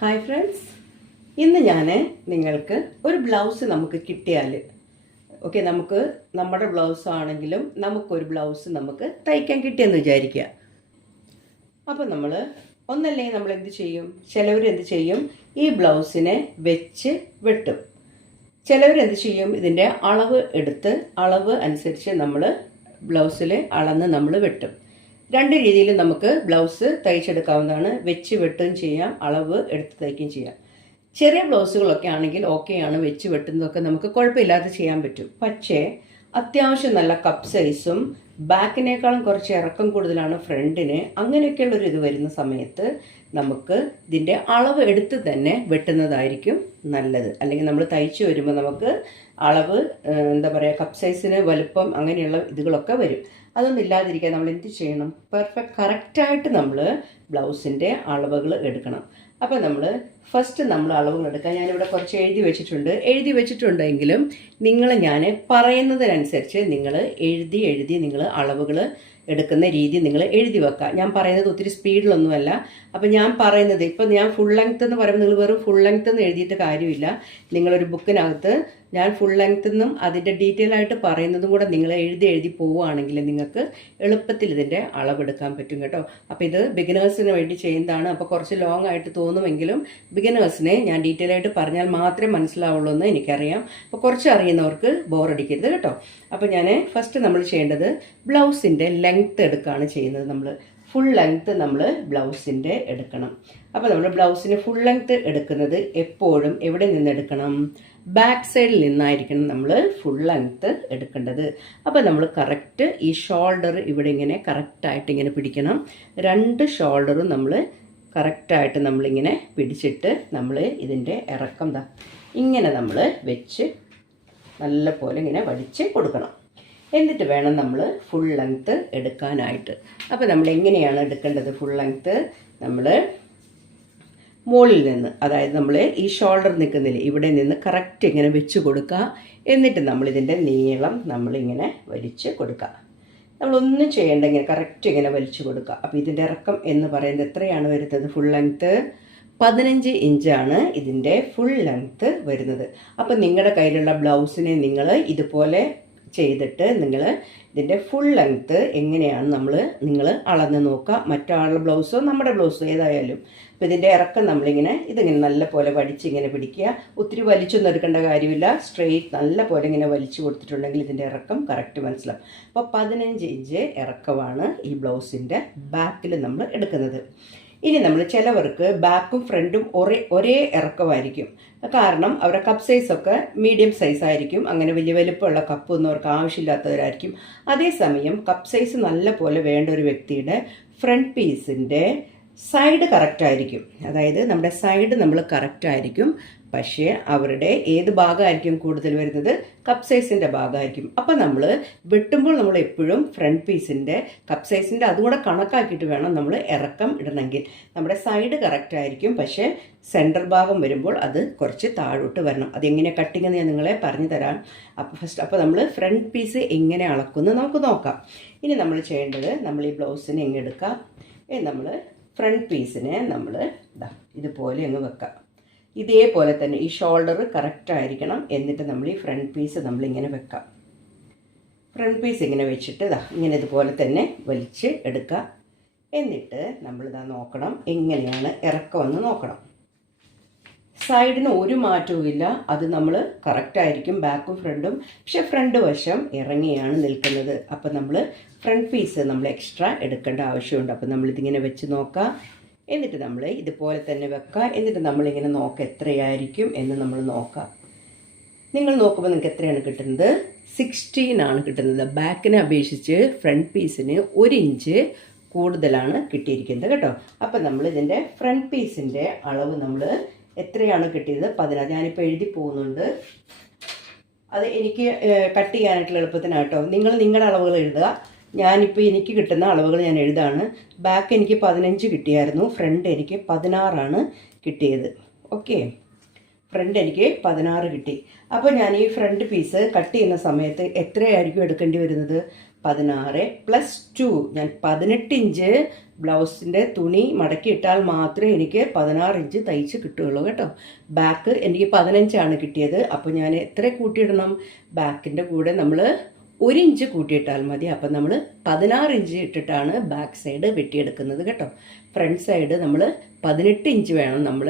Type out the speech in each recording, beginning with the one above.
Hi friends, ഇന്ന് ഞാൻ നിങ്ങൾക്ക് ഒരു ബ്ലൗസ് നമുക്ക് കിട്ടിയാൽ നമുക്ക് നമ്മുടെ ബ്ലൗസ് ആണെങ്കിലും നമുക്കൊരു ബ്ലൗസ് നമുക്ക് തയ്ക്കാൻ കിട്ടിയെന്ന് വിചാരിക്കുക. അപ്പോൾ നമ്മൾ എന്ത് ചെയ്യും, ചിലവരെന്ത് ചെയ്യും, ഈ ബ്ലൗസിനെ വെച്ച് വെട്ടും. ചിലവരെന്ത് ചെയ്യും, ഇതിൻ്റെ അളവ് അനുസരിച്ച് നമ്മൾ ബ്ലൗസിൽ അളന്ന് നമ്മൾ വെട്ടും. രണ്ട് രീതിയിലും നമുക്ക് ബ്ലൗസ് തയ്ച്ചെടുക്കാവുന്നതാണ്. വെച്ച് വെട്ടുകയും ചെയ്യാം, അളവ് എടുത്ത് തയ്ക്കുകയും ചെയ്യാം. ചെറിയ ബ്ലൗസുകളൊക്കെ ആണെങ്കിൽ ഓക്കെയാണ്, വെച്ച് വെട്ടുന്നതൊക്കെ നമുക്ക് കുഴപ്പമില്ലാതെ ചെയ്യാൻ പറ്റും. പക്ഷേ അത്യാവശ്യം നല്ല കപ്പ് സൈസും ബാക്കിനേക്കാളും കുറച്ച് ഇറക്കം കൂടുതലാണ് ഫ്രണ്ടിന്, അങ്ങനെയൊക്കെയുള്ളൊരു ഇത് വരുന്ന സമയത്ത് നമുക്ക് ഇതിൻ്റെ അളവ് എടുത്ത് തന്നെ വെട്ടുന്നതായിരിക്കും നല്ലത്. അല്ലെങ്കിൽ നമ്മൾ തയ്ച്ചു വരുമ്പോൾ നമുക്ക് അളവ് കപ്പ് സൈസിന് വലുപ്പം അങ്ങനെയുള്ള ഇതുകളൊക്കെ വരും. അതൊന്നും ഇല്ലാതിരിക്കാൻ നമ്മൾ എന്ത് ചെയ്യണം, കറക്റ്റായിട്ട് നമ്മൾ ബ്ലൗസിൻ്റെ അളവുകൾ എടുക്കണം. അപ്പോൾ ഫസ്റ്റ് നമ്മൾ അളവുകൾ എടുക്കാം. ഞാനിവിടെ കുറച്ച് എഴുതി വെച്ചിട്ടുണ്ടെങ്കിലും ഞാൻ പറയുന്നതിനനുസരിച്ച് നിങ്ങൾ എഴുതി നിങ്ങൾ അളവുകൾ എടുക്കുന്ന രീതി നിങ്ങൾ എഴുതി വെക്കുക. ഞാൻ പറയുന്നത് ഒത്തിരി സ്പീഡിലൊന്നുമല്ല. അപ്പം ഞാൻ പറയുന്നത് ഇപ്പം ഞാൻ ഫുൾ ലെങ്ത് എന്ന് പറയുമ്പോൾ നിങ്ങൾ വെറും ഫുൾ ലെങ്ത് എന്ന് എഴുതിയിട്ട് കാര്യമില്ല. നിങ്ങളൊരു ബുക്കിനകത്ത് ഞാൻ ഫുൾ ലെങ്ത് എന്നും അതിൻ്റെ ഡീറ്റെയിൽ ആയിട്ട് പറയുന്നതും കൂടെ നിങ്ങൾ എഴുതി പോവുകയാണെങ്കിൽ നിങ്ങൾക്ക് എളുപ്പത്തിൽ ഇതിൻ്റെ അളവെടുക്കാൻ പറ്റും കേട്ടോ. അപ്പോൾ ഇത് ബിഗിനേഴ്സിന് വേണ്ടി ചെയ്യുന്നതാണ്. അപ്പോൾ കുറച്ച് ലോങ് ആയിട്ട് തോന്നുമെങ്കിലും ബിഗിനേഴ്സിനെ ഞാൻ ഡീറ്റെയിൽ ആയിട്ട് പറഞ്ഞാൽ മാത്രമേ മനസ്സിലാവുള്ളൂ എന്ന് എനിക്കറിയാം. അപ്പോൾ കുറച്ച് അറിയുന്നവർക്ക് ബോറടിക്കരുത് കേട്ടോ. അപ്പോൾ ഫസ്റ്റ് നമ്മൾ ചെയ്യേണ്ടത് ബ്ലൗസിൻ്റെ ലെങ്ത്ത് എടുക്കുകയാണ് ചെയ്യുന്നത്. നമ്മൾ ഫുൾ ലെങ്ത്ത് നമ്മൾ ബ്ലൗസിൻ്റെ എടുക്കണം. അപ്പോൾ നമ്മൾ ബ്ലൗസിന് ഫുൾ ലെങ്ത്ത് എടുക്കുന്നത് എപ്പോഴും എവിടെ നിന്ന് എടുക്കണം, ബാക്ക് സൈഡിൽ നിന്നായിരിക്കണം നമ്മൾ ഫുൾ ലെങ്ത്ത് എടുക്കേണ്ടത്. അപ്പോൾ നമ്മൾ കറക്റ്റ് ഈ ഷോൾഡർ ഇവിടെ ഇങ്ങനെ കറക്റ്റായിട്ട് ഇങ്ങനെ പിടിക്കണം. രണ്ട് ഷോൾഡറും നമ്മൾ കറക്റ്റായിട്ട് നമ്മളിങ്ങനെ പിടിച്ചിട്ട് നമ്മൾ ഇതിൻ്റെ ഇറക്കം ഇങ്ങനെ നമ്മൾ വെച്ച് നല്ല പോലെ ഇങ്ങനെ വടിച്ച് കൊടുക്കണം. എന്നിട്ട് വേണം നമ്മൾ ഫുൾ ലെങ്ത്ത് എടുക്കാനായിട്ട്. അപ്പോൾ നമ്മൾ എങ്ങനെയാണ് എടുക്കേണ്ടത് ഫുൾ ലെങ്ത്ത്, നമ്മൾ മുകളിൽ നിന്ന്, അതായത് നമ്മൾ ഈ ഷോൾഡർ നിൽക്കുന്നില്ല, ഇവിടെ നിന്ന് കറക്റ്റ് ഇങ്ങനെ വെച്ച് കൊടുക്കുക. എന്നിട്ട് നമ്മളിതിൻ്റെ നീളം നമ്മളിങ്ങനെ വലിച്ച് കൊടുക്കുക. നമ്മളൊന്നും ചെയ്യേണ്ട, ഇങ്ങനെ കറക്റ്റ് ഇങ്ങനെ വലിച്ചു കൊടുക്കുക. അപ്പോൾ ഇതിൻ്റെ ഇറക്കം എന്ന് പറയുന്നത് എത്രയാണ് വരുന്നത്, ഫുൾ ലെങ്ത്ത് 15 ഇഞ്ചാണ് ഇതിൻ്റെ ഫുൾ ലെങ്ത്ത് വരുന്നത്. അപ്പോൾ നിങ്ങളുടെ കയ്യിലുള്ള ബ്ലൗസിനെ നിങ്ങൾ ഇതുപോലെ ചെയ്തിട്ട് നിങ്ങൾ ഇതിൻ്റെ ഫുൾ ലെങ്ത്ത് എങ്ങനെയാണ് നിങ്ങൾ അളന്ന് നോക്കുക. മറ്റാളുടെ ബ്ലൗസോ നമ്മുടെ ബ്ലൗസോ ഏതായാലും. അപ്പോൾ ഇതിൻ്റെ ഇറക്കം ഇതിങ്ങനെ നല്ല പോലെ വടിച്ചിങ്ങനെ പിടിക്കുക. ഒത്തിരി വലിച്ചൊന്നും എടുക്കേണ്ട കാര്യമില്ല. സ്ട്രെയിറ്റ് നല്ല പോലെ ഇങ്ങനെ വലിച്ചു കൊടുത്തിട്ടുണ്ടെങ്കിൽ ഇതിൻ്റെ ഇറക്കം കറക്റ്റ് മനസ്സിലാവും. അപ്പോൾ 15 ഇഞ്ച് ഇറക്കമാണ് ഈ ബ്ലൗസിൻ്റെ ബാക്കിൽ നമ്മൾ എടുക്കുന്നത്. ഇനി ചിലവർക്ക് ബാക്കും ഫ്രണ്ടും ഒരേ ഇറക്കമായിരിക്കും. കാരണം അവരുടെ കപ്പ് സൈസൊക്കെ മീഡിയം സൈസ് ആയിരിക്കും. അങ്ങനെ വലിയ വലുപ്പമുള്ള കപ്പൊന്നും അവർക്ക് ആവശ്യമില്ലാത്തവരായിരിക്കും. അതേസമയം കപ്പ് സൈസ് നല്ല പോലെ വേണ്ട ഒരു വ്യക്തിയുടെ ഫ്രണ്ട് പീസിൻ്റെ സൈഡ് കറക്റ്റായിരിക്കും. അതായത് നമ്മുടെ സൈഡ് നമ്മൾ കറക്റ്റായിരിക്കും. പക്ഷേ അവരുടെ ഏത് ഭാഗമായിരിക്കും കൂടുതൽ വരുന്നത്, കപ്പ് സൈസിൻ്റെ ഭാഗമായിരിക്കും. അപ്പോൾ നമ്മൾ വെട്ടുമ്പോൾ നമ്മൾ എപ്പോഴും ഫ്രണ്ട് പീസിൻ്റെ കപ്പ് സൈസിൻ്റെ അതുകൂടെ കണക്കാക്കിയിട്ട് വേണം നമ്മൾ ഇറക്കം ഇടണമെങ്കിൽ. നമ്മുടെ സൈഡ് കറക്റ്റായിരിക്കും, പക്ഷേ സെൻറ്റർ ഭാഗം വരുമ്പോൾ അത് കുറച്ച് താഴോട്ട് വരണം. അതെങ്ങനെ കട്ടിങ് എന്ന് ഞാൻ നിങ്ങളെ പറഞ്ഞു തരാം. അപ്പോൾ നമ്മൾ ഫ്രണ്ട് പീസ് എങ്ങനെ അളക്കുമെന്ന് നമുക്ക് നോക്കാം. ഇനി നമ്മൾ ചെയ്യേണ്ടത്, നമ്മൾ ഈ ബ്ലൗസിനെ എങ്ങനെ എടുക്കാം, നമ്മൾ ഫ്രണ്ട് പീസിനെ നമ്മൾ ഇതുപോലെ അങ്ങ് വെക്കാം. ഇതേപോലെ തന്നെ ഈ ഷോൾഡർ കറക്റ്റായിരിക്കണം. എന്നിട്ട് നമ്മൾ ഈ ഫ്രണ്ട് പീസ് നമ്മളിങ്ങനെ വെക്കാം. ഫ്രണ്ട് പീസ് ഇങ്ങനെ വെച്ചിട്ട് ഇങ്ങനെ ഇതുപോലെ തന്നെ വലിച്ച് എടുക്കുക. എന്നിട്ട് നമ്മളിതാ നോക്കണം, എങ്ങനെയാണ് ഇറക്കമെന്ന് നോക്കണം. സൈഡിന് ഒരു മാറ്റവും ഇല്ല, അത് നമ്മൾ കറക്റ്റായിരിക്കും ബാക്കും ഫ്രണ്ടും. പക്ഷെ ഫ്രണ്ട് വശം ഇറങ്ങിയാണ് നിൽക്കുന്നത്. അപ്പം നമ്മൾ ഫ്രണ്ട് പീസ് നമ്മൾ എക്സ്ട്രാ എടുക്കേണ്ട ആവശ്യമുണ്ട്. അപ്പം നമ്മളിതിങ്ങനെ വെച്ച് നോക്കാം. എന്നിട്ട് നമ്മൾ ഇതുപോലെ തന്നെ വെക്കുക. എന്നിട്ട് നമ്മളിങ്ങനെ നോക്കുക എത്രയായിരിക്കും എന്ന് നമ്മൾ നോക്കാം. നിങ്ങൾ നോക്കുമ്പോൾ നിങ്ങൾക്ക് എത്രയാണ് കിട്ടുന്നത്, 16 ആണ് കിട്ടുന്നത്. ബാക്കിനെ അപേക്ഷിച്ച് ഫ്രണ്ട് പീസിന് 1 ഇഞ്ച് കൂടുതലാണ് കിട്ടിയിരിക്കുന്നത് കേട്ടോ. അപ്പം നമ്മൾ ഇതിൻ്റെ ഫ്രണ്ട് പീസിൻ്റെ അളവ് നമ്മൾ എത്രയാണ് കിട്ടിയത്, 16. ഞാനിപ്പോൾ എഴുതി പോകുന്നുണ്ട്. അത് എനിക്ക് കട്ട് ചെയ്യാനായിട്ടുള്ള എളുപ്പത്തിനാട്ടോ. നിങ്ങൾ നിങ്ങളുടെ അളവുകൾ എഴുതുക. ഞാനിപ്പോൾ എനിക്ക് കിട്ടുന്ന അളവുകൾ ഞാൻ എഴുതാണ്. ബാക്ക് എനിക്ക് 15 കിട്ടിയായിരുന്നു, ഫ്രണ്ട് എനിക്ക് 16 കിട്ടിയത്. ഓക്കെ, ഫ്രണ്ട് എനിക്ക് 16 കിട്ടി. അപ്പോൾ ഞാൻ ഈ ഫ്രണ്ട് പീസ് കട്ട് ചെയ്യുന്ന സമയത്ത് എത്രയായിരിക്കും എടുക്കേണ്ടി വരുന്നത്, 16+2 ഞാൻ 18 ഇഞ്ച് ബ്ലൗസിൻ്റെ തുണി മടക്കി ഇട്ടാൽ മാത്രമേ എനിക്ക് 16 ഇഞ്ച് തയ്ച്ച് കിട്ടുകയുള്ളൂ കേട്ടോ. ബാക്ക് എനിക്ക് 15 കിട്ടിയത്. അപ്പോൾ ഞാൻ എത്ര കൂട്ടിയിടണം? ബാക്കിൻ്റെ കൂടെ നമ്മൾ 1 ഇഞ്ച് കൂട്ടിയിട്ടാൽ മതി. അപ്പം നമ്മൾ 16 ഇഞ്ച് ഇട്ടിട്ടാണ് ബാക്ക് സൈഡ് വെട്ടിയെടുക്കുന്നത് കേട്ടോ. ഫ്രണ്ട് സൈഡ് നമ്മൾ 18 ഇഞ്ച് വേണം. നമ്മൾ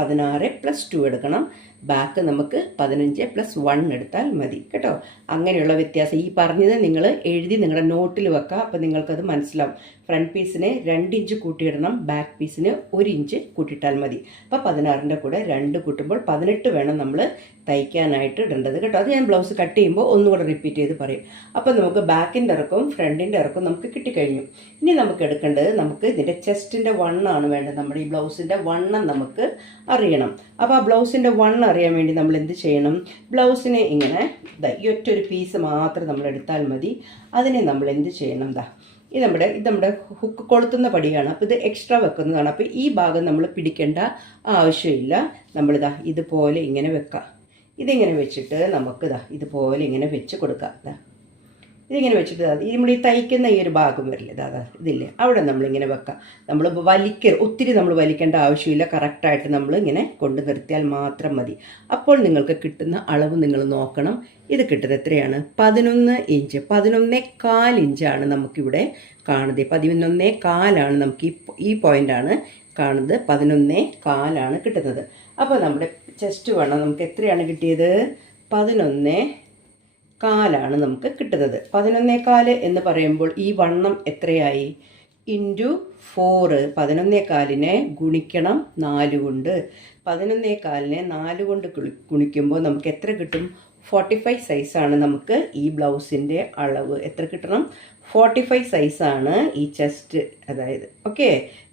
16+2 എടുക്കണം. ബാക്ക് നമുക്ക് 15+1 എടുത്താൽ മതി കേട്ടോ. അങ്ങനെയുള്ള വ്യത്യാസം ഈ പറഞ്ഞത് നിങ്ങൾ എഴുതി നിങ്ങളുടെ നോട്ടിൽ വെക്കുക. അപ്പോൾ നിങ്ങൾക്കത് മനസ്സിലാവും. ഫ്രണ്ട് പീസിന് 2 ഇഞ്ച് കൂട്ടിയിടണം, ബാക്ക് പീസിന് 1 ഇഞ്ച് കൂട്ടിയിട്ടാൽ മതി. അപ്പോൾ 16ൻ്റെ കൂടെ 2 കൂട്ടുമ്പോൾ 18 വേണം നമ്മൾ തയ്ക്കാനായിട്ട് ഇടേണ്ടത് കേട്ടോ. അത് ഞാൻ ബ്ലൗസ് കട്ട് ചെയ്യുമ്പോൾ ഒന്നുകൂടെ റിപ്പീറ്റ് ചെയ്ത് പറയും. അപ്പോൾ നമുക്ക് ബാക്കിൻ്റെ ഇറക്കവും ഫ്രണ്ടിൻ്റെ ഇറക്കവും നമുക്ക് കിട്ടിക്കഴിഞ്ഞു. ഇനി നമുക്ക് എടുക്കേണ്ടത് നമുക്ക് ഇതിൻ്റെ ചെസ്റ്റിൻ്റെ വണ്ണാണ് വേണ്ടത്. നമ്മുടെ ഈ ബ്ലൗസിൻ്റെ വണ്ണം നമുക്ക് അറിയണം. അപ്പോൾ ആ ബ്ലൗസിൻ്റെ വണ്ണം അറിയാൻ വേണ്ടി നമ്മൾ എന്ത് ചെയ്യണം? ബ്ലൗസിനെ ഇങ്ങനെ ഈ ഒറ്റൊരു പീസ് മാത്രം നമ്മൾ എടുത്താൽ മതി. അതിനെ നമ്മൾ എന്ത് ചെയ്യണം? ഇത് നമ്മുടെ ഹുക്ക് കൊളുത്തുന്ന പടിയാണ്. അപ്പോൾ ഇത് എക്സ്ട്രാ വെക്കുന്നതാണ്. അപ്പോൾ ഈ ഭാഗം നമ്മൾ പിടിക്കേണ്ട ആവശ്യമില്ല. ഇതുപോലെ ഇങ്ങനെ വെക്കാം. ഇതിങ്ങനെ വെച്ചിട്ട് നമുക്ക് ഇതുപോലെ ഇങ്ങനെ വെച്ച് കൊടുക്കാം. ഇതിങ്ങനെ വെച്ചിട്ട് നമ്മൾ ഈ തയ്ക്കുന്ന ഈ ഒരു ഭാഗം വരില്ലേ, ഇതില്ലേ, അവിടെ നമ്മളിങ്ങനെ വെക്കാം. നമ്മൾ ഒത്തിരി നമ്മൾ വലിക്കേണ്ട ആവശ്യമില്ല. കറക്റ്റായിട്ട് നമ്മൾ ഇങ്ങനെ കൊണ്ട് നിർത്തിയാൽ മാത്രം മതി. അപ്പോൾ നിങ്ങൾക്ക് കിട്ടുന്ന അളവ് നിങ്ങൾ നോക്കണം. ഇത് കിട്ടുന്നത് എത്രയാണ്? 11 ഇഞ്ച്. 11.25 ഇഞ്ചാണ് നമുക്കിവിടെ കാണുന്നത്. 11.25 നമുക്ക് ഈ പോയിൻ്റാണ് കാണുന്നത്. 11.25 കിട്ടുന്നത്. അപ്പോൾ നമ്മുടെ ചെസ്റ്റ് വണ്ണം നമുക്ക് എത്രയാണ് കിട്ടിയത്? 11.25 നമുക്ക് കിട്ടുന്നത്. 11.25 എന്ന് പറയുമ്പോൾ ഈ വണ്ണം എത്രയായി? ഇൻറ്റു 4. 11.25 ഗുണിക്കണം 4 കൊണ്ട്. 11.25 4 കൊണ്ട് ഗുണിക്കുമ്പോൾ നമുക്ക് എത്ര കിട്ടും? 45 സൈസാണ് നമുക്ക് ഈ ബ്ലൗസിൻ്റെ അളവ്. എത്ര കിട്ടണം? 45 സൈസാണ് ഈ ചെസ്റ്റ്. അതായത് ഓക്കെ,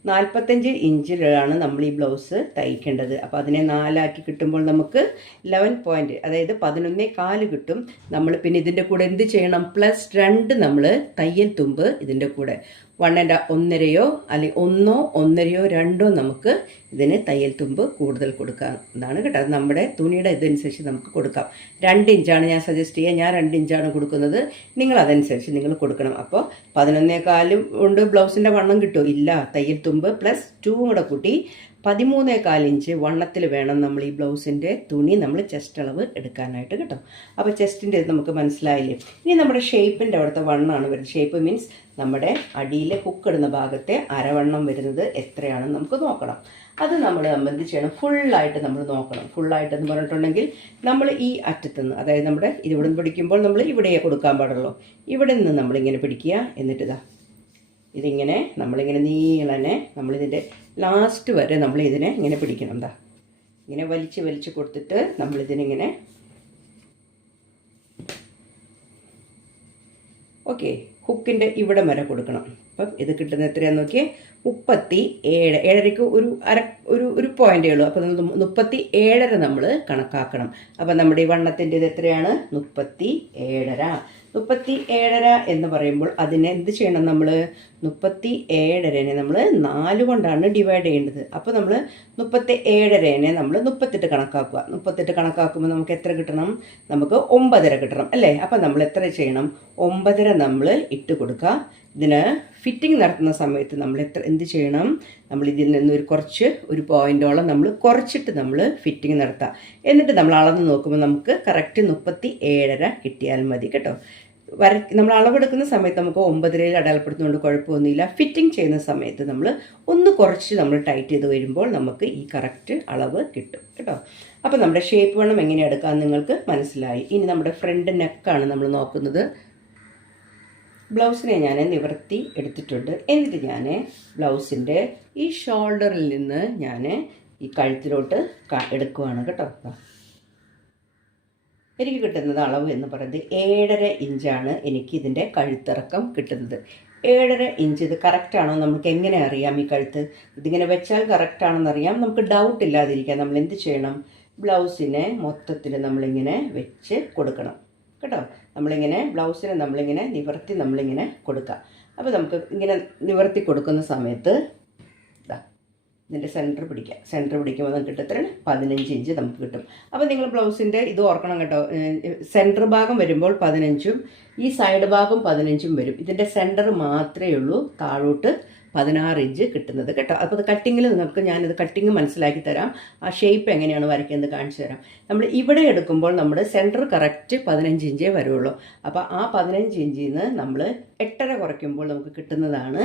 45 ഇഞ്ചിലാണ് നമ്മൾ ഈ ബ്ലൗസ് തയ്ക്കേണ്ടത്. അപ്പോൾ അതിനെ 4 കിട്ടുമ്പോൾ നമുക്ക് 11 പോയിൻറ്റ്, അതായത് 11.25 കിട്ടും. നമ്മൾ പിന്നെ ഇതിൻ്റെ കൂടെ എന്ത് ചെയ്യണം? +2 നമ്മൾ തയ്യൽ തുമ്പ് ഇതിൻ്റെ കൂടെ 1.5 അല്ലെങ്കിൽ 1, 1.5, 2 നമുക്ക് ഇതിന് തയ്യൽ തുമ്പ് കൂടുതൽ കൊടുക്കാം എന്നാണ് കേട്ടോ. അത് നമ്മുടെ തുണിയുടെ ഇതനുസരിച്ച് നമുക്ക് കൊടുക്കാം. 2 ഇഞ്ചാണ് ഞാൻ സജസ്റ്റ് ചെയ്യുക. ഞാൻ 2 ഇഞ്ചാണ് കൊടുക്കുന്നത്. നിങ്ങൾ അതനുസരിച്ച് നിങ്ങൾ കൊടുക്കണം. അപ്പോൾ 11.25 കൊണ്ട് ബ്ലൗസിൻ്റെ വണ്ണം കിട്ടുമോ? ഇല്ല. തയ്യൽ തുമ്പ് +2 കൂടെ കൂട്ടി 13.25 ഇഞ്ച് വണ്ണത്തിൽ വേണം നമ്മൾ ഈ ബ്ലൗസിൻ്റെ തുണി നമ്മൾ ചെസ്റ്റ് അളവ് എടുക്കാനായിട്ട് കേട്ടോ. അപ്പോൾ ചെസ്റ്റിൻ്റെ ഇത് നമുക്ക് മനസ്സിലായില്ലേ. ഇനി നമ്മുടെ ഷേപ്പിൻ്റെ അവിടുത്തെ വണ്ണമാണ് വരുന്നത്. ഷേപ്പ് മീൻസ് നമ്മുടെ അടിയിലെ ഹുക്ക് ഇടുന്ന ഭാഗത്തെ അരവണ്ണം വരുന്നത് എത്രയാണെന്ന് നമുക്ക് നോക്കണം. അത് നമ്മൾ എന്ത് ചെയ്യണം? ഫുള്ളായിട്ട് നമ്മൾ നോക്കണം. ഫുള്ളായിട്ടെന്ന് പറഞ്ഞിട്ടുണ്ടെങ്കിൽ നമ്മൾ ഈ അറ്റത്തുനിന്ന്, അതായത് നമ്മുടെ ഇതിവിടെ നിന്ന് പിടിക്കുമ്പോൾ നമ്മൾ ഇവിടെ കൊടുക്കാൻ പാടുള്ളൂ. ഇവിടെ നിന്ന് നമ്മളിങ്ങനെ പിടിക്കുക. എന്നിട്ട് ഇതിങ്ങനെ നമ്മളിങ്ങനെ നീളനെ നമ്മളിതിൻ്റെ ലാസ്റ്റ് വരെ നമ്മൾ ഇതിനെ ഇങ്ങനെ പിടിക്കണം. ഇങ്ങനെ വലിച്ച് കൊടുത്തിട്ട് നമ്മളിതിനിങ്ങനെ ഓക്കെ ഹുക്കിൻ്റെ ഇവിടെ വരെ കൊടുക്കണം. അപ്പം ഇത് കിട്ടുന്ന എത്രയാണെന്ന് നോക്കിയേ? 37. 7.5ക്ക് ഒരു പോയിൻ്റേ ഉള്ളൂ. അപ്പോൾ 37.5 നമ്മൾ കണക്കാക്കണം. അപ്പം നമ്മുടെ ഈ വണ്ണത്തിൻ്റെ ഇത് എത്രയാണ്? 37.5. 37.5 എന്ന് പറയുമ്പോൾ അതിനെ എന്ത് ചെയ്യണം? നമ്മൾ 37.5 നമ്മൾ 4 കൊണ്ടാണ് ഡിവൈഡ് ചെയ്യേണ്ടത്. അപ്പോൾ നമ്മൾ 37.5 നമ്മൾ 38 കണക്കാക്കുക. 38 കണക്കാക്കുമ്പോൾ നമുക്ക് എത്ര കിട്ടണം? നമുക്ക് 9.5 കിട്ടണം അല്ലേ? അപ്പോൾ നമ്മൾ എത്ര ചെയ്യണം? 9.5 നമ്മൾ ഇട്ട് കൊടുക്കുക. ഇതിന് ഫിറ്റിംഗ് നടത്തുന്ന സമയത്ത് നമ്മൾ എന്ത് ചെയ്യണം? നമ്മൾ ഇതിൽ നിന്ന് ഒരു പോയിൻ്റോളം നമ്മൾ കുറച്ചിട്ട് നമ്മൾ ഫിറ്റിംഗ് നടത്താം. എന്നിട്ട് നമ്മൾ അളന്ന് നോക്കുമ്പോൾ നമുക്ക് കറക്റ്റ് 37.5 കിട്ടിയാൽ മതി കേട്ടോ. നമ്മൾ അളവെടുക്കുന്ന സമയത്ത് നമുക്ക് 9.5 അടയാളപ്പെടുത്തുന്നതുകൊണ്ട് കുഴപ്പമൊന്നുമില്ല. ഫിറ്റിംഗ് ചെയ്യുന്ന സമയത്ത് നമ്മൾ ഒന്ന് കുറച്ച് നമ്മൾ ടൈറ്റ് ചെയ്ത് വരുമ്പോൾ നമുക്ക് ഈ കറക്റ്റ് അളവ് കിട്ടും കേട്ടോ. അപ്പോൾ നമ്മുടെ ഷേപ്പ് വേണം എങ്ങനെ എടുക്കാമെന്ന് നിങ്ങൾക്ക് മനസ്സിലായി. ഇനി നമ്മുടെ ഫ്രണ്ട് നെക്കാണ് നമ്മൾ നോക്കുന്നത്. ബ്ലൗസിനെ ഞാൻ നിവർത്തി എടുത്തിട്ടുണ്ട്. എന്നിട്ട് ഞാൻ ബ്ലൗസിൻ്റെ ഈ ഷോൾഡറിൽ നിന്ന് ഞാൻ ഈ കഴുത്തിലോട്ട് എടുക്കുവാണ് കേട്ടോ. എനിക്ക് കിട്ടുന്നത് അളവ് എന്ന് പറയുന്നത് 7.5 ഇഞ്ചാണ് എനിക്ക് ഇതിൻ്റെ കഴുത്തിറക്കം കിട്ടുന്നത്. 7.5 ഇഞ്ച്. ഇത് കറക്റ്റാണോ? നമുക്ക് എങ്ങനെ അറിയാം ഈ കഴുത്ത്? ഇതിങ്ങനെ വെച്ചാൽ കറക്റ്റാണെന്ന് അറിയാം. നമുക്ക് ഡൗട്ട് ഇല്ലാതിരിക്കാൻ നമ്മൾ എന്ത് ചെയ്യണം? ബ്ലൗസിനെ മൊത്തത്തിൽ നമ്മളിങ്ങനെ വെച്ച് കൊടുക്കണം കേട്ടോ. നമ്മളിങ്ങനെ ബ്ലൗസിനെ നമ്മളിങ്ങനെ നിവർത്തി നമ്മളിങ്ങനെ കൊടുക്കുക. അപ്പോൾ നമുക്ക് ഇങ്ങനെ നിവർത്തി കൊടുക്കുന്ന സമയത്ത് ഇതിൻ്റെ സെൻറ്റർ പിടിക്കുമ്പോൾ നമുക്ക് കിട്ടും എത്രയാണ് 15 ഇഞ്ച് നമുക്ക് കിട്ടും. അപ്പോൾ നിങ്ങൾ ബ്ലൗസിൻ്റെ ഇത് ഓർക്കണം കേട്ടോ, സെൻറ്റർ ഭാഗം വരുമ്പോൾ 15ഉം ഈ സൈഡ് ഭാഗം 15ഉം വരും. ഇതിൻ്റെ സെൻറ്റർ മാത്രമേ ഉള്ളൂ താഴോട്ട് 16 ഇഞ്ച് കിട്ടുന്നത് കേട്ടോ. അപ്പോൾ അത് കട്ടിങ്ങിൽ നിങ്ങൾക്ക് ഞാനിത് കട്ടിങ് മനസ്സിലാക്കി തരാം, ആ ഷേപ്പ് എങ്ങനെയാണ് വരയ്ക്കുന്നത് കാണിച്ചു തരാം. നമ്മൾ ഇവിടെ എടുക്കുമ്പോൾ നമ്മുടെ സെൻറ്റർ കറക്റ്റ് 15 ഇഞ്ചേ വരുള്ളൂ. അപ്പോൾ ആ 15 ഇഞ്ചിൽ നിന്ന് നമ്മൾ 8.5 കുറയ്ക്കുമ്പോൾ നമുക്ക് കിട്ടുന്നതാണ്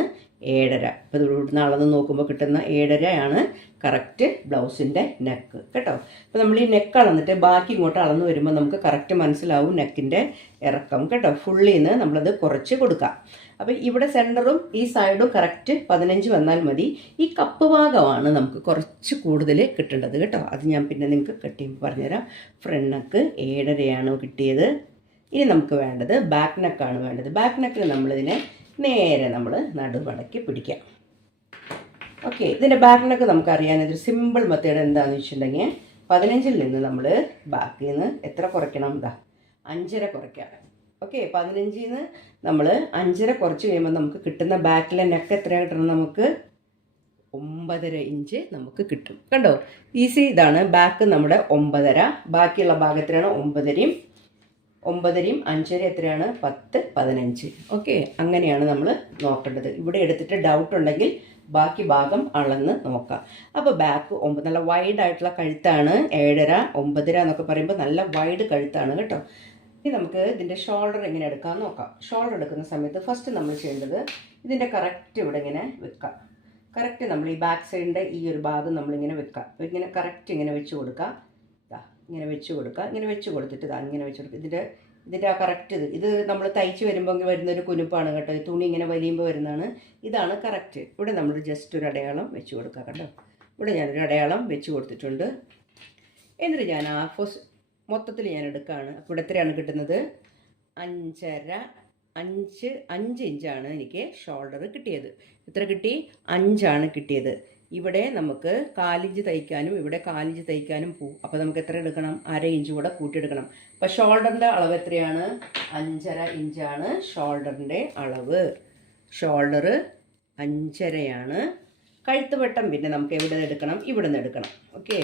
7.5. അപ്പോൾ ഇവിടുന്ന് അളന്ന് നോക്കുമ്പോൾ കിട്ടുന്ന 7.5 കറക്റ്റ് ബ്ലൗസിൻ്റെ നെക്ക് കേട്ടോ. അപ്പോൾ നമ്മൾ ഈ നെക്ക് അളന്നിട്ട് ബാക്കി ഇങ്ങോട്ട് അളന്ന് വരുമ്പോൾ നമുക്ക് കറക്റ്റ് മനസ്സിലാവും നെക്കിൻ്റെ ഇറക്കം കേട്ടോ. ഫുള്ളിൽ നിന്ന് നമ്മളത് കുറച്ച് കൊടുക്കാം. അപ്പോൾ ഇവിടെ സെൻറ്ററും ഈ സൈഡും കറക്റ്റ് 15 വന്നാൽ മതി. ഈ കപ്പ് ഭാഗമാണ് നമുക്ക് കുറച്ച് കൂടുതൽ കിട്ടേണ്ടത് കേട്ടോ. അത് ഞാൻ പിന്നെ നിങ്ങൾക്ക് കട്ട് ചെയ്യുമ്പോൾ പറഞ്ഞുതരാം. ഫ്രണ്ട് നെക്ക് 7.5 കിട്ടിയത്. ഇനി നമുക്ക് വേണ്ടത് ബാക്ക് നെക്കാണ് വേണ്ടത്. ബാക്ക് നെക്കിൽ നമ്മളിതിനെ നേരെ നമ്മൾ നടുമടക്കി പിടിക്കാം. ഓക്കെ, ഇതിൻ്റെ ബാക്ക് നെക്ക് നമുക്കറിയാൻ ഇതൊരു സിമ്പിൾ മെത്തേഡ് എന്താണെന്ന് വെച്ചിട്ടുണ്ടെങ്കിൽ 15ൽ നിന്ന് നമ്മൾ ബാക്കിൽ നിന്ന് എത്ര കുറയ്ക്കണം? 5.5 കുറയ്ക്കാം. ഓക്കെ, 15ൽ നിന്ന് നമ്മൾ 5.5 കുറച്ച് കഴിയുമ്പോൾ നമുക്ക് കിട്ടുന്ന ബാക്കിലെ നെക്ക് എത്ര കിട്ടണം? നമുക്ക് 9.5 ഇഞ്ച് നമുക്ക് കിട്ടും. കണ്ടോ, ഈസി. ഇതാണ് ബാക്ക് നമ്മുടെ 9.5. ബാക്കിയുള്ള ഭാഗത്തിലാണ് 9.5യും 5.5 എത്രയാണ്? 10, 15. ഓക്കെ, അങ്ങനെയാണ് നമ്മൾ നോക്കേണ്ടത്. ഇവിടെ എടുത്തിട്ട് ഡൗട്ട് ഉണ്ടെങ്കിൽ ബാക്കി ഭാഗം അളന്ന് നോക്കാം. അപ്പോൾ ബാക്ക് 9, നല്ല വൈഡ് ആയിട്ടുള്ള കഴുത്താണ്. 7.5, 9.5 എന്നൊക്കെ പറയുമ്പോൾ നല്ല വൈഡ് കഴുത്താണ് കേട്ടോ. ഇനി നമുക്ക് ഇതിൻ്റെ ഷോൾഡർ എങ്ങനെ എടുക്കാമെന്ന് നോക്കാം. ഷോൾഡർ എടുക്കുന്ന സമയത്ത് ഫസ്റ്റ് നമ്മൾ ചെയ്യേണ്ടത് ഇതിൻ്റെ കറക്റ്റ് ഇവിടെ ഇങ്ങനെ വെക്കാം. കറക്റ്റ് നമ്മൾ ഈ ബാക്ക് സൈഡിൻ്റെ ഈ ഒരു ഭാഗം നമ്മളിങ്ങനെ വെക്കാം. ഇങ്ങനെ കറക്റ്റ് ഇങ്ങനെ വെച്ച് കൊടുക്കുക. ഇങ്ങനെ വെച്ച് കൊടുക്കുക. ഇങ്ങനെ വെച്ച് കൊടുത്തിട്ട് ഇങ്ങനെ വെച്ച് കൊടുക്കുക. ഇതിൻ്റെ ആ കറക്റ്റ് ഇത് നമ്മൾ തയ്ച്ച് വരുമ്പോൾ വരുന്നൊരു കുനുപ്പാണ് കേട്ടോ. ഈ തുണി ഇങ്ങനെ വലിയുമ്പോൾ വരുന്നതാണ്. ഇതാണ് കറക്റ്റ്. ഇവിടെ നമ്മൾ ജസ്റ്റ് ഒരു അടയാളം വെച്ച് കൊടുക്കുക കേട്ടോ. ഇവിടെ ഞാനൊരു അടയാളം വെച്ച് കൊടുത്തിട്ടുണ്ട്. എന്നിട്ട് ഞാൻ മൊത്തത്തിൽ ഞാൻ എടുക്കുകയാണ്. അപ്പോൾ ഇവിടെ എത്രയാണ് കിട്ടുന്നത്? 5 ഇഞ്ചാണ് എനിക്ക് ഷോൾഡർ കിട്ടിയത്. എത്ര കിട്ടി? 5 കിട്ടിയത്. ഇവിടെ നമുക്ക് 4 ഇഞ്ച് തയ്ക്കാനും ഇവിടെ 4 ഇഞ്ച് തയ്ക്കാനും പോവും. അപ്പോൾ നമുക്ക് എത്ര എടുക്കണം? 1/2 ഇഞ്ച് കൂടെ കൂട്ടിയെടുക്കണം. അപ്പോൾ ഷോൾഡറിൻ്റെ അളവ് എത്രയാണ്? 5.5 ഇഞ്ചാണ് ഷോൾഡറിൻ്റെ അളവ്. ഷോൾഡർ 5.5. കഴുത്ത് വട്ടം പിന്നെ നമുക്ക് എവിടെ നിന്ന് എടുക്കണം? ഇവിടെ നിന്ന് എടുക്കണം. ഓക്കെ,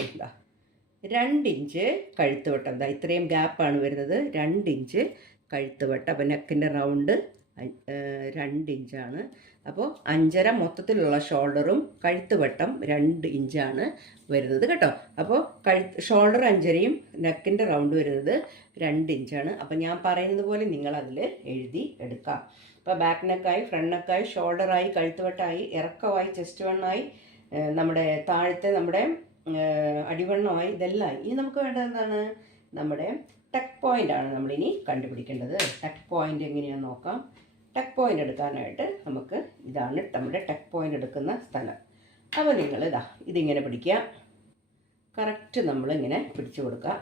2 ഇഞ്ച് കഴുത്ത് വട്ടം. ഇത്രയും ഗ്യാപ്പാണ് വരുന്നത്. 2 ഇഞ്ച് കഴുത്ത് വട്ടം. അപ്പോൾ നെക്കിൻ്റെ റൗണ്ട് 2 ഇഞ്ചാണ്. അപ്പോൾ 5.5 മൊത്തത്തിലുള്ള ഷോൾഡറും കഴുത്ത് വട്ടം 2 ഇഞ്ചാണ് വരുന്നത് കേട്ടോ. അപ്പോൾ ഷോൾഡർ 5.5യും നെക്കിൻ്റെ റൗണ്ട് വരുന്നത് 2 ഇഞ്ചാണ്. അപ്പോൾ ഞാൻ പറയുന്നത് പോലെ നിങ്ങളതിൽ എഴുതി എടുക്കാം. അപ്പോൾ ബാക്ക് നെക്കായി, ഫ്രണ്ട് നെക്കായി, ഷോൾഡറായി, കഴുത്ത് വട്ടമായി, ഇറക്കമായി, ചെസ്റ്റ് വണ്ണായി, നമ്മുടെ താഴത്തെ നമ്മുടെ അടിവണ്ണമായി, ഇതെല്ലാം. ഇനി നമുക്ക് വേണ്ടത് എന്താണ്? നമ്മുടെ ടക്ക് പോയിൻ്റ് ആണ് നമ്മളിനി കണ്ടുപിടിക്കേണ്ടത്. ടക്ക് പോയിൻ്റ് എങ്ങനെയാണെന്ന് നോക്കാം. ടക്ക് പോയിൻ്റ് എടുക്കാനായിട്ട് നമുക്ക് ഇതാണ് നമ്മുടെ ടക്ക് പോയിൻ്റ് എടുക്കുന്ന സ്ഥലം. അപ്പോൾ നിങ്ങൾ ഇതിങ്ങനെ പിടിക്കുക. കറക്റ്റ് നമ്മളിങ്ങനെ പിടിച്ചു കൊടുക്കുക.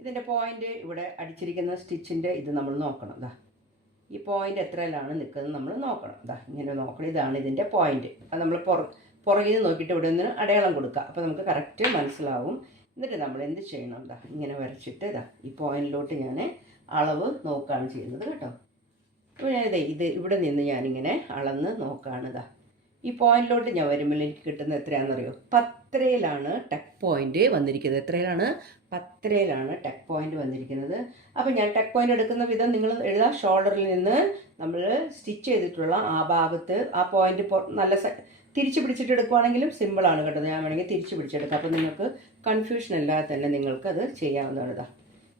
ഇതിൻ്റെ പോയിൻ്റ് ഇവിടെ അടിച്ചിരിക്കുന്ന സ്റ്റിച്ചിൻ്റെ ഇത് നമ്മൾ നോക്കണം. ഈ പോയിൻ്റ് എത്രയിലാണ് നിൽക്കുന്നത് നമ്മൾ നോക്കണം. ഇങ്ങനെ നോക്കണം. ഇതാണ് ഇതിൻ്റെ പോയിൻ്റ്. അത് നമ്മൾ പുറകിൽ നിന്ന് നോക്കിയിട്ട് ഇവിടെ നിന്ന് അടയാളം കൊടുക്കുക. അപ്പോൾ നമുക്ക് കറക്റ്റ് മനസ്സിലാവും. എന്നിട്ട് നമ്മൾ എന്ത് ചെയ്യണം? ഇങ്ങനെ വരച്ചിട്ട് ഈ പോയിന്റിലോട്ട് ഞാൻ അളവ് നോക്കുകയാണ് ചെയ്യുന്നത് കേട്ടോ. അപ്പോൾ ഞാനിത് ഇവിടെ നിന്ന് ഞാനിങ്ങനെ അളന്ന് നോക്കുകയാണ്. ഈ പോയിന്റിലോട്ട് ഞാൻ വരുമ്പോൾ എനിക്ക് കിട്ടുന്നത് എത്രയാണെന്നറിയോ? 10യിലാണ് ടക്ക് പോയിന്റ് വന്നിരിക്കുന്നത്. എത്രയിലാണ്? 10യിലാണ് ടക്ക് പോയിന്റ് വന്നിരിക്കുന്നത്. അപ്പോൾ ഞാൻ ടക്ക് പോയിന്റ് എടുക്കുന്ന വിധം നിങ്ങൾ എഴുതാം. ഷോൾഡറിൽ നിന്ന് നമ്മൾ സ്റ്റിച്ച് ചെയ്തിട്ടുള്ള ആ ഭാഗത്ത് ആ പോയിന്റ് നല്ല തിരിച്ച് പിടിച്ചിട്ട് എടുക്കുവാണെങ്കിലും സിമ്പിളാണ് കേട്ടോ. ഞാൻ വേണമെങ്കിൽ തിരിച്ച് പിടിച്ചെടുക്കാം. അപ്പോൾ നിങ്ങൾക്ക് കൺഫ്യൂഷൻ ഇല്ലാതെ തന്നെ നിങ്ങൾക്കത് ചെയ്യാവുന്നതാണ്.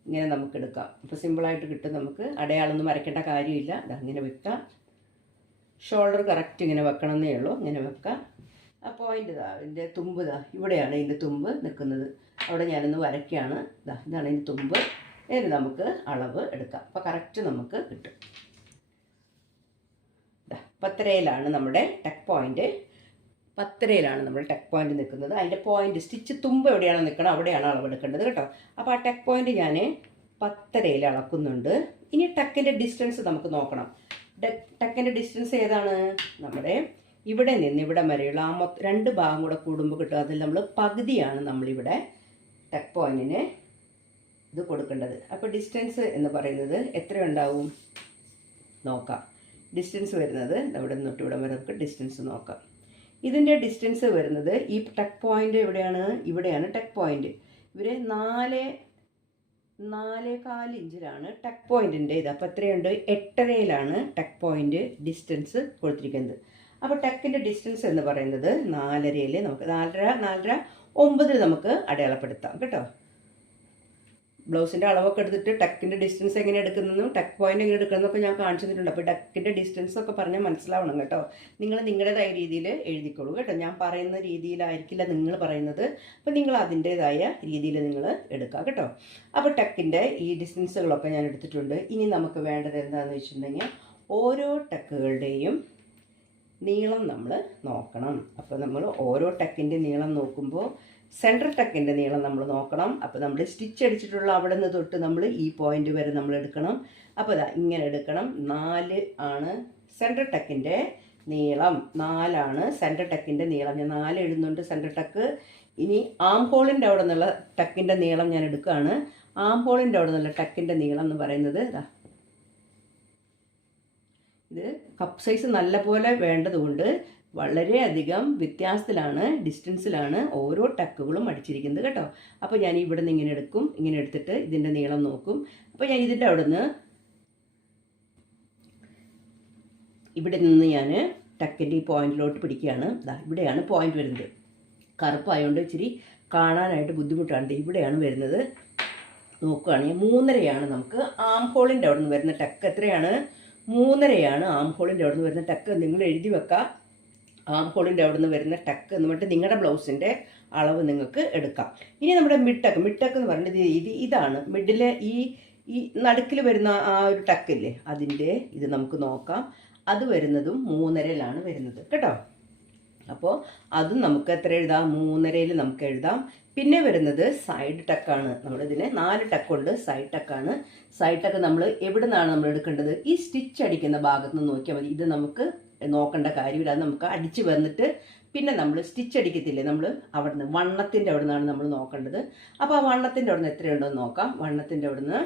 ഇങ്ങനെ നമുക്ക് എടുക്കാം. അപ്പോൾ സിമ്പിളായിട്ട് കിട്ടും. നമുക്ക് അടയാളൊന്നും വരയ്ക്കേണ്ട കാര്യമില്ല. ഇങ്ങനെ വെക്കാം. ഷോൾഡർ കറക്റ്റ് ഇങ്ങനെ വെക്കണമെന്നേ ഉള്ളൂ. ഇങ്ങനെ വെക്കാം. ആ പോയിൻ്റ് ഇതിൻ്റെ തുമ്പ് ഇവിടെയാണ് ഇതിൻ്റെ തുമ്പ് നിൽക്കുന്നത്. അവിടെ ഞാനൊന്ന് വരയ്ക്കുകയാണ്. ഇതാണ് ഇതിൻ്റെ തുമ്പ്. ഇതിന് നമുക്ക് അളവ് എടുക്കാം. അപ്പോൾ കറക്റ്റ് നമുക്ക് കിട്ടും. 10യിലാണ് നമ്മുടെ ടക്ക് പോയിൻ്റ്. 10യിലാണ് നമ്മൾ ടക്ക് പോയിന്റ് നിൽക്കുന്നത്. അതിൻ്റെ പോയിന്റ് സ്റ്റിച്ച് തുമ്പ് എവിടെയാണ് നിൽക്കണം അവിടെയാണ് അളവെടുക്കേണ്ടത് കേട്ടോ. അപ്പോൾ ആ ടക്ക് പോയിന്റ് ഞാൻ 10യിൽ അളക്കുന്നുണ്ട്. ഇനി ടക്കിൻ്റെ ഡിസ്റ്റൻസ് നമുക്ക് നോക്കണം. ടക്കിൻ്റെ ഡിസ്റ്റൻസ് ഏതാണ്? നമ്മുടെ ഇവിടെ നിന്ന് ഇവിടെ വരെയുള്ള ആ 2 ഭാഗം കൂടെ കൂടുമ്പോൾ കിട്ടും. അതിൽ നമ്മൾ പകുതിയാണ് നമ്മളിവിടെ ടക്ക് പോയിന്റിന് ഇത് കൊടുക്കേണ്ടത്. അപ്പോൾ ഡിസ്റ്റൻസ് എന്ന് പറയുന്നത് എത്രയുണ്ടാവും നോക്കാം. ഡിസ്റ്റൻസ് വരുന്നത് ഇവിടെ നിന്നിട്ട് ഇവിടെ വരെ നമുക്ക് ഡിസ്റ്റൻസ് നോക്കാം. ഇതിൻ്റെ ഡിസ്റ്റൻസ് വരുന്നത് ഈ ടക്ക് പോയിൻ്റ് ഇവിടെയാണ് ടക്ക് പോയിൻ്റ്. ഇവർ 4.4 ഇഞ്ചിലാണ് ടക്ക് പോയിൻറ്റിൻ്റെ ഇത്. അപ്പോൾ എത്രയുണ്ട്? 8.5-ലാണ് ടക്ക് പോയിൻ്റ് ഡിസ്റ്റൻസ് കൊടുത്തിരിക്കുന്നത്. അപ്പോൾ ടക്കിൻ്റെ ഡിസ്റ്റൻസ് എന്ന് പറയുന്നത് 4.5-ൽ നമുക്ക് 4.5 9 നമുക്ക് അടയാളപ്പെടുത്താം കേട്ടോ. ബ്ലൗസിൻ്റെ അളവൊക്കെ എടുത്തിട്ട് ടക്കിൻ്റെ ഡിസ്റ്റൻസ് എങ്ങനെ എടുക്കുന്നതും ടക്ക് പോയിൻ്റ് എങ്ങനെ എടുക്കുന്നതൊക്കെ ഞാൻ കാണിച്ചു തന്നിട്ടുണ്ട്. അപ്പോൾ ടക്കിൻ്റെ ഡിസ്റ്റൻസ് ഒക്കെ പറഞ്ഞാൽ മനസ്സിലാവണം കേട്ടോ. നിങ്ങൾ നിങ്ങളുടേതായ രീതിയിൽ എഴുതിക്കോളൂ കേട്ടോ. ഞാൻ പറയുന്ന രീതിയിലായിരിക്കില്ല നിങ്ങൾ പറയുന്നത്. അപ്പോൾ നിങ്ങൾ അതിൻ്റേതായ രീതിയിൽ നിങ്ങൾ എടുക്കുക കേട്ടോ. അപ്പോൾ ടക്കിൻ്റെ ഈ ഡിസ്റ്റൻസുകളൊക്കെ ഞാൻ എടുത്തിട്ടുണ്ട്. ഇനി നമുക്ക് വേണ്ടത് എന്താണെന്ന് വെച്ചിട്ടുണ്ടെങ്കിൽ ഓരോ ടക്കുകളുടെയും നീളം നമ്മൾ നോക്കണം. അപ്പോൾ നമ്മൾ ഓരോ ടക്കിൻ്റെ നീളം നോക്കുമ്പോൾ സെൻറ്റർ ടക്കിൻ്റെ നീളം നമ്മൾ നോക്കണം. അപ്പോൾ നമ്മൾ സ്റ്റിച്ച് അടിച്ചിട്ടുള്ള അവിടെ നിന്ന് തൊട്ട് നമ്മൾ ഈ പോയിൻ്റ് വരെ നമ്മൾ എടുക്കണം. അപ്പോൾ അതാ ഇങ്ങനെ എടുക്കണം. 4 ആണ് സെൻറ്റർ ടക്കിൻ്റെ നീളം. 4 സെൻറ്റർ ടക്കിൻ്റെ നീളം. ഞാൻ 4 എഴുതുന്നുണ്ട് സെൻറ്റർ ടക്ക്. ഇനി ആം ഹോളിൻ്റെ അവിടെ നിന്നുള്ള ടക്കിൻ്റെ നീളം ഞാൻ എടുക്കുകയാണ്. ആം ഹോളിൻ്റെ അവിടെ നിന്നുള്ള ടക്കിൻ്റെ നീളം എന്ന് പറയുന്നത് ഇതാ, ഇത് കപ്പ് സൈസ് നല്ല പോലെ വേണ്ടതുകൊണ്ട് വളരെയധികം വ്യത്യാസത്തിലാണ്, ഡിസ്റ്റൻസിലാണ് ഓരോ ടക്കുകളും അടിച്ചിരിക്കുന്നത് കേട്ടോ. അപ്പോൾ ഞാൻ ഇവിടെ നിന്ന് ഇങ്ങനെ എടുക്കും. ഇങ്ങനെ എടുത്തിട്ട് ഇതിൻ്റെ നീളം നോക്കും. അപ്പോൾ ഞാൻ ഇതിൻ്റെ അവിടെ നിന്ന് ഇവിടെ നിന്ന് ഞാൻ ടക്കിൻ്റെ ഈ പോയിന്റിലോട്ട് പിടിക്കുകയാണ്. ഇതാ ഇവിടെയാണ് പോയിന്റ് വരുന്നത്. കറുപ്പായതുകൊണ്ട് ഇച്ചിരി കാണാനായിട്ട് ബുദ്ധിമുട്ടാണ്. ഇവിടെയാണ് വരുന്നത്. നോക്കുകയാണെങ്കിൽ 3.5 നമുക്ക് ആം ഹോളിൻ്റെ അവിടെ നിന്ന് വരുന്ന ടക്ക്. എത്രയാണ്? 3.5 ആം ഹോളിൻ്റെ അവിടെ നിന്ന് വരുന്ന ടക്ക്. നിങ്ങൾ എഴുതി വെക്കുക. ആം ഹോളിൻ്റെ അവിടെ നിന്ന് വരുന്ന ടക്ക് എന്ന് പറഞ്ഞിട്ട് നിങ്ങളുടെ ബ്ലൗസിൻ്റെ അളവ് നിങ്ങൾക്ക് എടുക്കാം. ഇനി നമ്മുടെ മിഡ് ടക്ക് എന്ന് പറഞ്ഞത് ഇതാണ്. മിഡിലെ ഈ നടുക്കിൽ വരുന്ന ആ ഒരു ടക്കില്ലേ, അതിൻ്റെ ഇത് നമുക്ക് നോക്കാം. അത് വരുന്നതും 3.5-ലാണ് വരുന്നത് കേട്ടോ. അപ്പോൾ അതും നമുക്ക് എത്ര എഴുതാം? 3.5-ൽ നമുക്ക് എഴുതാം. പിന്നെ വരുന്നത് സൈഡ് ടക്കാണ്. നമ്മളിതിന് 4 ടക്കുണ്ട്. സൈഡ് ടക്കാണ്. സൈഡ് ടക്ക് നമ്മൾ എവിടെ നിന്നാണ് നമ്മൾ എടുക്കേണ്ടത്? ഈ സ്റ്റിച്ച് അടിക്കുന്ന ഭാഗത്ത് നിന്ന് നോക്കിയാൽ മതി. ഇത് നമുക്ക് നോക്കേണ്ട കാര്യമില്ല. അത് നമുക്ക് അടിച്ച് വന്നിട്ട് പിന്നെ നമ്മൾ സ്റ്റിച്ച് അടിക്കത്തില്ലേ, നമ്മൾ അവിടെ നിന്ന് വണ്ണത്തിൻ്റെ അവിടെ നിന്നാണ് നമ്മൾ നോക്കേണ്ടത്. അപ്പോൾ ആ വണ്ണത്തിൻ്റെ അവിടെ നിന്ന് എത്രയുണ്ടെന്ന് നോക്കാം. വണ്ണത്തിൻ്റെ അവിടെ നിന്ന്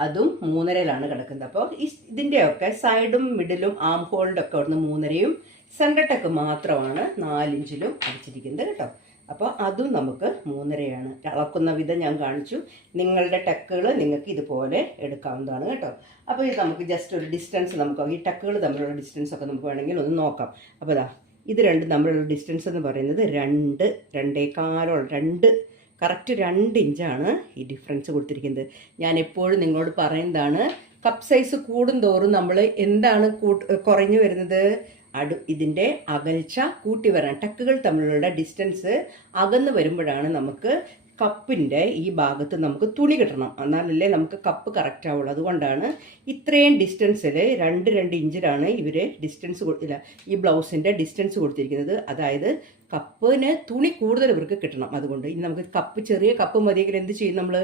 അതും 3.5-ലാണ് കിടക്കുന്നത്. അപ്പോൾ ഇതിൻ്റെയൊക്കെ സൈഡും മിഡിലും ആം ഹോളിൻ്റെ ഒക്കെ അവിടെ നിന്ന് 3.5-യും സെൻറ്റർ ടക്ക് മാത്രമാണ് 4 ഇഞ്ചിലും അടിച്ചിരിക്കുന്നത് കേട്ടോ. അപ്പോൾ അതും നമുക്ക് 3.5-യാണ്. അളക്കുന്ന വിധം ഞാൻ കാണിച്ചു. നിങ്ങളുടെ ടക്കുകൾ നിങ്ങൾക്ക് ഇതുപോലെ എടുക്കാവുന്നതാണ് കേട്ടോ. അപ്പോൾ ഇത് നമുക്ക് ജസ്റ്റ് ഒരു ഡിസ്റ്റൻസ് നമുക്ക് ഈ ടക്കുകൾ തമ്മിലുള്ള ഡിസ്റ്റൻസ് ഒക്കെ നമുക്ക് വേണമെങ്കിൽ ഒന്ന് നോക്കാം. അപ്പോൾ ഇതാ ഇത് രണ്ടും തമ്മിലുള്ള ഡിസ്റ്റൻസ് എന്ന് പറയുന്നത് 2 കറക്റ്റ് 2 ഇഞ്ചാണ് ഈ ഡിഫറൻസ് കൊടുത്തിരിക്കുന്നത്. ഞാൻ എപ്പോഴും നിങ്ങളോട് പറയുന്നതാണ്, കപ്പ് സൈസ് കൂടുന്തോറും നമ്മൾ എന്താണ് കുറഞ്ഞു വരുന്നത്? ഇതിൻ്റെ അകൽച്ച കൂട്ടി വരാൻ. ടക്കുകൾ തമ്മിലുള്ള ഡിസ്റ്റൻസ് അകന്ന് വരുമ്പോഴാണ് നമുക്ക് കപ്പിൻ്റെ ഈ ഭാഗത്ത് നമുക്ക് തുണി കിട്ടണം. എന്നാലല്ലേ നമുക്ക് കപ്പ് കറക്റ്റ് ആവുള്ളൂ. അതുകൊണ്ടാണ് ഇത്രയും ഡിസ്റ്റൻസിൽ 2 ഇഞ്ചിലാണ് ഇവർ ഡിസ്റ്റൻസ് ഈ ബ്ലൗസിൻ്റെ ഡിസ്റ്റൻസ് കൊടുത്തിരിക്കുന്നത്. അതായത് കപ്പിന് തുണി കൂടുതൽ ഇവർക്ക് കിട്ടണം. അതുകൊണ്ട് ഇനി നമുക്ക് ചെറിയ കപ്പ് മതിയെങ്കിൽ എന്ത് ചെയ്യും? നമ്മൾ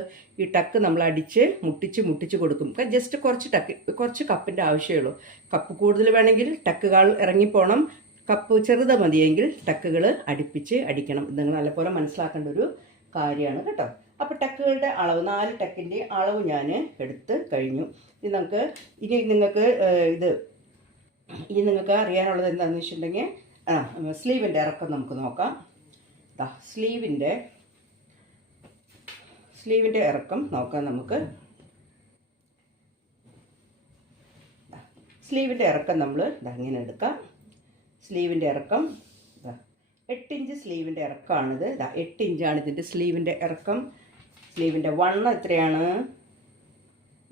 ഈ ടക്ക് നമ്മൾ അടിച്ച് മുട്ടിച്ച് കൊടുക്കും. ജസ്റ്റ് കുറച്ച് കപ്പിൻ്റെ ആവശ്യമേ ഉള്ളൂ. കപ്പ് കൂടുതൽ വേണമെങ്കിൽ ടക്കുകൾ ഇറങ്ങിപ്പോണം. കപ്പ് ചെറുത് മതിയെങ്കിൽ ടക്കുകൾ അടുപ്പിച്ച് അടിക്കണം. ഇത് നല്ലപോലെ മനസ്സിലാക്കേണ്ട ഒരു കാര്യമാണ് കേട്ടോ. അപ്പോൾ ടക്കുകളുടെ അളവ് 4 ടക്കിൻ്റെ അളവ് ഞാൻ എടുത്ത് കഴിഞ്ഞു. ഇനി നിങ്ങൾക്ക് അറിയാനുള്ളത് എന്താണെന്ന് വെച്ചിട്ടുണ്ടെങ്കിൽ സ്ലീവിൻ്റെ ഇറക്കം നമുക്ക് നോക്കാം. സ്ലീവിൻ്റെ ഇറക്കം നോക്കാം നമുക്ക്. സ്ലീവിൻ്റെ ഇറക്കം നമ്മൾ ഇങ്ങനെ എടുക്കാം. സ്ലീവിൻ്റെ ഇറക്കം 8 ഇഞ്ച് സ്ലീവിൻ്റെ ഇറക്കമാണിത്. 8 ഇഞ്ചാണ് ഇതിൻ്റെ സ്ലീവിൻ്റെ ഇറക്കം. സ്ലീവിൻ്റെ വണ്ണം എത്രയാണ്?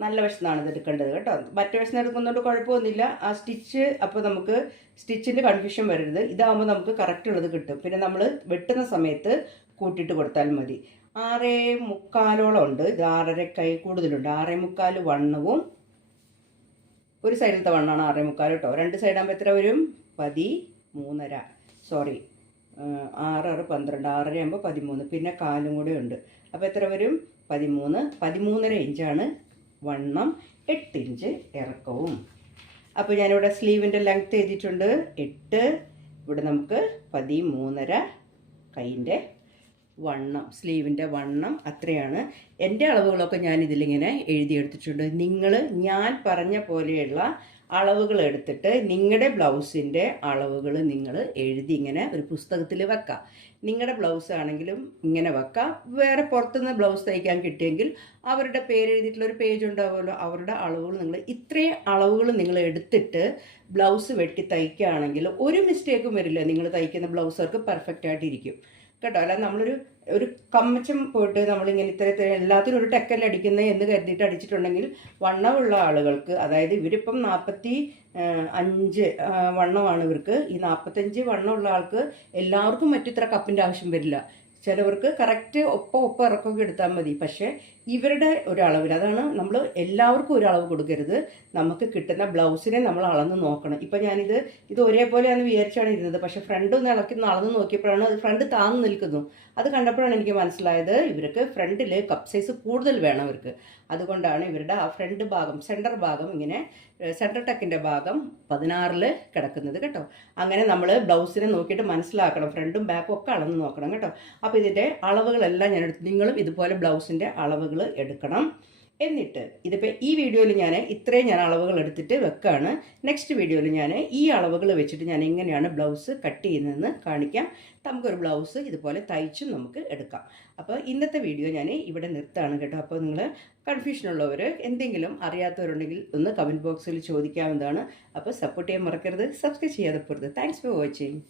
നല്ല വശത്താണ് ഇത് എടുക്കേണ്ടത് കേട്ടോ. മറ്റേ വശത്ത് എടുക്കുന്നതുകൊണ്ട് കുഴപ്പമൊന്നുമില്ല. ആ സ്റ്റിച്ച് അപ്പോൾ നമുക്ക് സ്റ്റിച്ചിൻ്റെ കൺഫ്യൂഷൻ വരരുത്. ഇതാകുമ്പോൾ നമുക്ക് കറക്റ്റ് ഉള്ളത് കിട്ടും. പിന്നെ നമ്മൾ വെട്ടുന്ന സമയത്ത് കൂട്ടിയിട്ട് കൊടുത്താൽ മതി. 6.75 ഉണ്ട്. ഇത് 6.5 കൂടുതലുണ്ട്. 6.75 വണ്ണവും ഒരു സൈഡിലത്തെ വണ്ണമാണ് 6.75 കേട്ടോ. 2 സൈഡാകുമ്പോൾ എത്ര വരും? 13.5. സോറി, 6 6 12, 6.5 ആകുമ്പോൾ 13, പിന്നെ കാലും കൂടെ ഉണ്ട്. അപ്പോൾ എത്ര വരും? 13.5 ഇഞ്ചാണ് വണ്ണം, 8 ഇഞ്ച് ഇറക്കവും. അപ്പോൾ ഞാനിവിടെ സ്ലീവിൻ്റെ ലെങ്ത്ത് എഴുതിയിട്ടുണ്ട് 8. ഇവിടെ നമുക്ക് 13.5 കൈയിൻ്റെ വണ്ണം, സ്ലീവിൻ്റെ വണ്ണം അത്രയാണ്. എൻ്റെ അളവുകളൊക്കെ ഞാൻ ഇതിലിങ്ങനെ എഴുതിയെടുത്തിട്ടുണ്ട്. നിങ്ങൾ ഞാൻ പറഞ്ഞ പോലെയുള്ള അളവുകൾ എടുത്തിട്ട് നിങ്ങളുടെ ബ്ലൗസിൻ്റെ അളവുകൾ നിങ്ങൾ എഴുതി ഇങ്ങനെ ഒരു പുസ്തകത്തിൽ വെക്കാം. നിങ്ങളുടെ ബ്ലൗസ് ആണെങ്കിലും ഇങ്ങനെ വെക്കാം. വേറെ പുറത്തുനിന്ന് ബ്ലൗസ് തയ്ക്കാൻ കിട്ടിയെങ്കിൽ അവരുടെ പേര് എഴുതിയിട്ടുള്ള ഒരു പേജ് ഉണ്ടാവുമല്ലോ, അവരുടെ അളവുകൾ നിങ്ങൾ ഇത്രയും അളവുകൾ നിങ്ങൾ എടുത്തിട്ട് ബ്ലൗസ് വെട്ടി തയ്ക്കുകയാണെങ്കിൽ ഒരു മിസ്റ്റേക്കും വരില്ല. നിങ്ങൾ തയ്ക്കുന്ന ബ്ലൗസർക്ക് പെർഫെക്റ്റ് ആയിട്ടിരിക്കും കേട്ടോ. അല്ല ഒരു കമ്മച്ചം പോയിട്ട് നമ്മളിങ്ങനെ ഇത്ര എല്ലാത്തിനും ഒരു ടെക്കല്ല അടിക്കുന്നത് എന്ന് കരുതിയിട്ട് അടിച്ചിട്ടുണ്ടെങ്കിൽ വണ്ണമുള്ള ആളുകൾക്ക്, അതായത് ഇവരിപ്പം 45 വണ്ണമാണ് ഇവർക്ക്, ഈ 45 വണ്ണമുള്ള ആൾക്ക് എല്ലാവർക്കും മറ്റിത്ര കപ്പിൻ്റെ ആവശ്യം വരില്ല. ചിലവർക്ക് കറക്റ്റ് ഒപ്പം ഇറക്കമൊക്കെ എടുത്താൽ മതി. പക്ഷേ ഇവരുടെ ഒരളവിൽ, അതാണ് നമ്മൾ എല്ലാവർക്കും ഒരളവ് കൊടുക്കരുത്. നമുക്ക് കിട്ടുന്ന ബ്ലൗസിനെ നമ്മൾ അളന്ന് നോക്കണം. ഇപ്പം ഇത് ഒരേപോലെയാണെന്ന് വിചാരിച്ചാണ് ഇരുന്നത്. പക്ഷേ ഫ്രണ്ട് ഒന്ന് അളന്ന് നോക്കിയപ്പോഴാണ് അത് ഫ്രണ്ട് താന്ന് നിൽക്കുന്നു. അത് കണ്ടപ്പോഴാണ് എനിക്ക് മനസ്സിലായത് ഇവർക്ക് ഫ്രണ്ടിൽ കപ്പ് സൈസ് കൂടുതൽ വേണം ഇവർക്ക്. അതുകൊണ്ടാണ് ഇവരുടെ ആ ഫ്രണ്ട് ഭാഗം, സെൻറ്റർ ഭാഗം, ഇങ്ങനെ സെൻറ്റർ ടക്കിൻ്റെ ഭാഗം 16 കിടക്കുന്നത് കേട്ടോ. അങ്ങനെ നമ്മൾ ബ്ലൗസിനെ നോക്കിയിട്ട് മനസ്സിലാക്കണം, ഫ്രണ്ടും ബാക്കും ഒക്കെ അളന്ന് നോക്കണം കേട്ടോ. അപ്പോൾ ഇതിൻ്റെ അളവുകളെല്ലാം ഞാൻ എടുത്തു. നിങ്ങളും ഇതുപോലെ ബ്ലൗസിൻ്റെ അളവുകൾ എടുക്കണം. എന്നിട്ട് ഇതിപ്പോൾ ഈ വീഡിയോയിൽ ഞാൻ അളവുകൾ എടുത്തിട്ട് വെക്കുകയാണ്. നെക്സ്റ്റ് വീഡിയോയിൽ ഞാൻ ഈ അളവുകൾ വെച്ചിട്ട് ഞാൻ എങ്ങനെയാണ് ബ്ലൗസ് കട്ട് ചെയ്യുന്നതെന്ന് കാണിക്കാം. നമുക്കൊരു ബ്ലൗസ് ഇതുപോലെ തയ്ച്ചും നമുക്ക് എടുക്കാം. അപ്പോൾ ഇന്നത്തെ വീഡിയോ ഞാൻ ഇവിടെ നിർത്താണ് കേട്ടോ. അപ്പോൾ നിങ്ങൾ കൺഫ്യൂഷനുള്ളവർ, എന്തെങ്കിലും അറിയാത്തവരുണ്ടെങ്കിൽ ഒന്ന് കമൻറ്റ് ബോക്സിൽ ചോദിക്കാവുന്നതാണ്. അപ്പോൾ സപ്പോർട്ട് ചെയ്യാൻ മറക്കരുത്, സബ്സ്ക്രൈബ് ചെയ്യാതെ പോരുത്. Thanks for watching.